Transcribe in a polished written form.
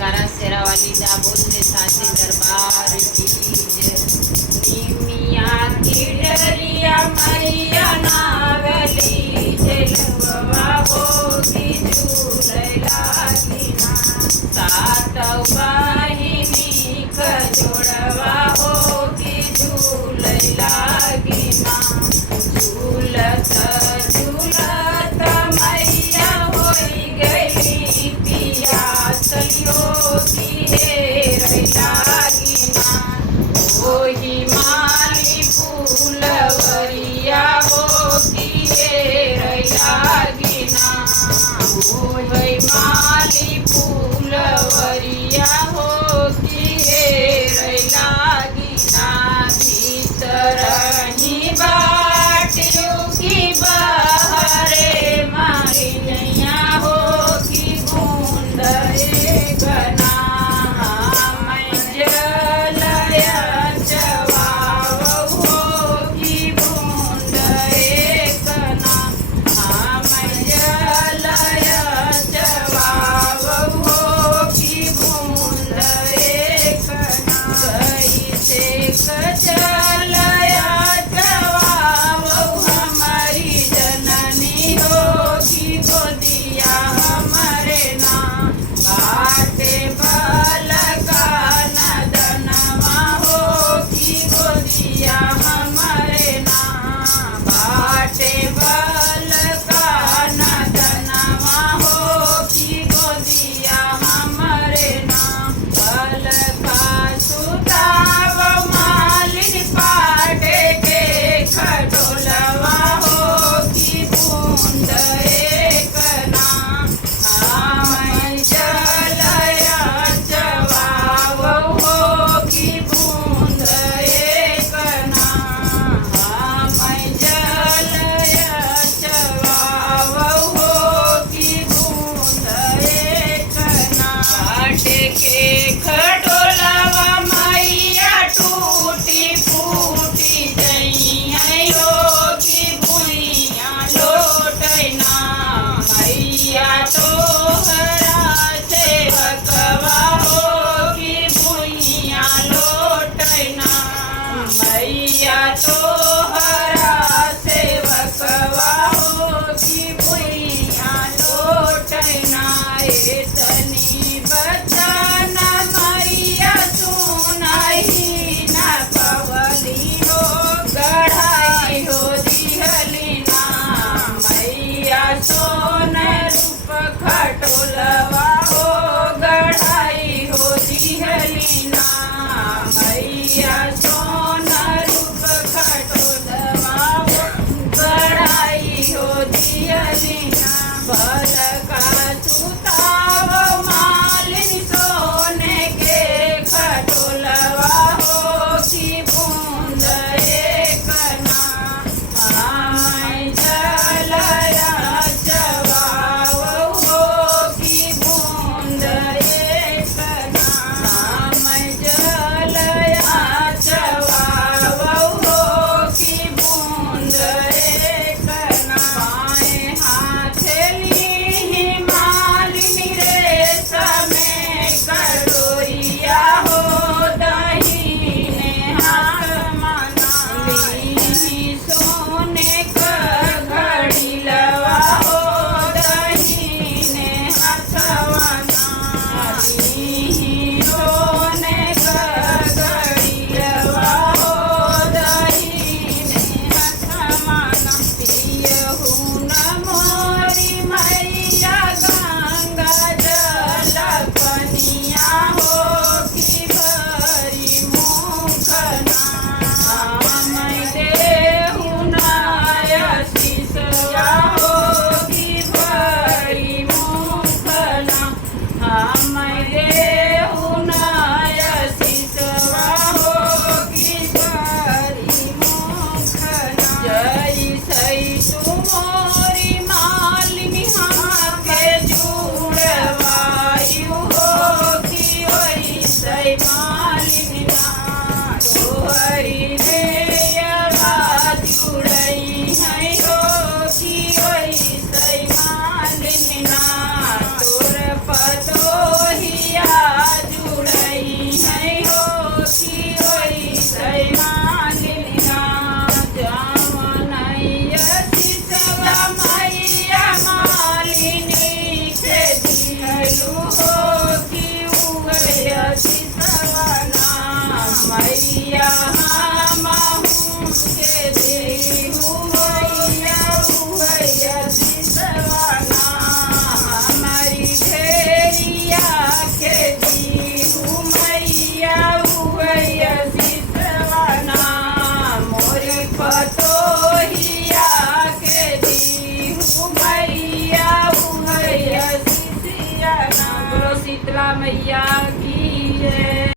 जयकारा शेरा वाली दा बोल दे साचे दरबार की जय। निमिया की डरिया मैया नागली झलवा होगी झूलला कीना। सात बहिनी खजोड़वा होगी झूलला कीना। झूलत झूलत मैया होई गई पिया चलियो की हेरैला कीना। ओही माली फूलवरिया होगी हेरैला कीना। ओही माली फूलवरिया होगी हेरैला कीना। भीतर ही बाटियों की बहरे मारी नैया होगी बूंद गना। मैं जलया जवाब होगी बूंद गना। मैं जलया जवाब होगी बूंद गना। कैसे कचलया जवाब हमारी जननी होगी गोदिया हमारे ना। बाटे बल का नदनवा होगी गोदिया हमारे ना। बाटे बल का नदनवा होगी गोदिया हमारे ना। बल का सुताव मालिन पाटे के खटोलवा होगी बूंद गना। मैं जलया जवाब होगी बूंद गना। मैं जलया जवाब होगी बूंद गना। पाटे के खटोलवा मैया टूटी फूटी जइया होगी भुइया लोटैना। मैया तोहरा सेवकवा होगी भुइया लोटैना। मैया तोहरा सेवकवा होगी भुइया लोटैना। एतनी बचन मैया सुनाई न पवली हो गढ़ाई हो दिहलीना। मैया सोन रूप खटोलवा हो गढ़ाई हो दिहलीना। मैया सोन रूप खटोलवा हो गढ़ाई हो दिहलीना। बल का सुताव मालिन सोने के खटोलवा होगी बूंद गना। मैं जलया जवाब होगी बूंद गना। मैं जलया जवाब होगी बूंद गना। बाएं हाथ ली मालिनी रेशम कटोरिया हो दहीने हाथ मना। ली सोने का घड़ी लवा हो दहीने हथवना। ली सोने का घड़ी लवा हो दहीने हथवना। पियहू न मोरी मैया गंगा जल पनिया होगी भरी मुखना। मैं देहु नायसिसवा होगी भरी मुखना। मैं देहु नायसिसवा होगी भरी मुखना। जय सई तू मोरी मालिनी हमके जुड़वायु होगी वैसे मालिनी ना। तोहरी देयवा जुड़ई है होगी वैसे मालिनी ना। तोर पतोहिया मैया की जय।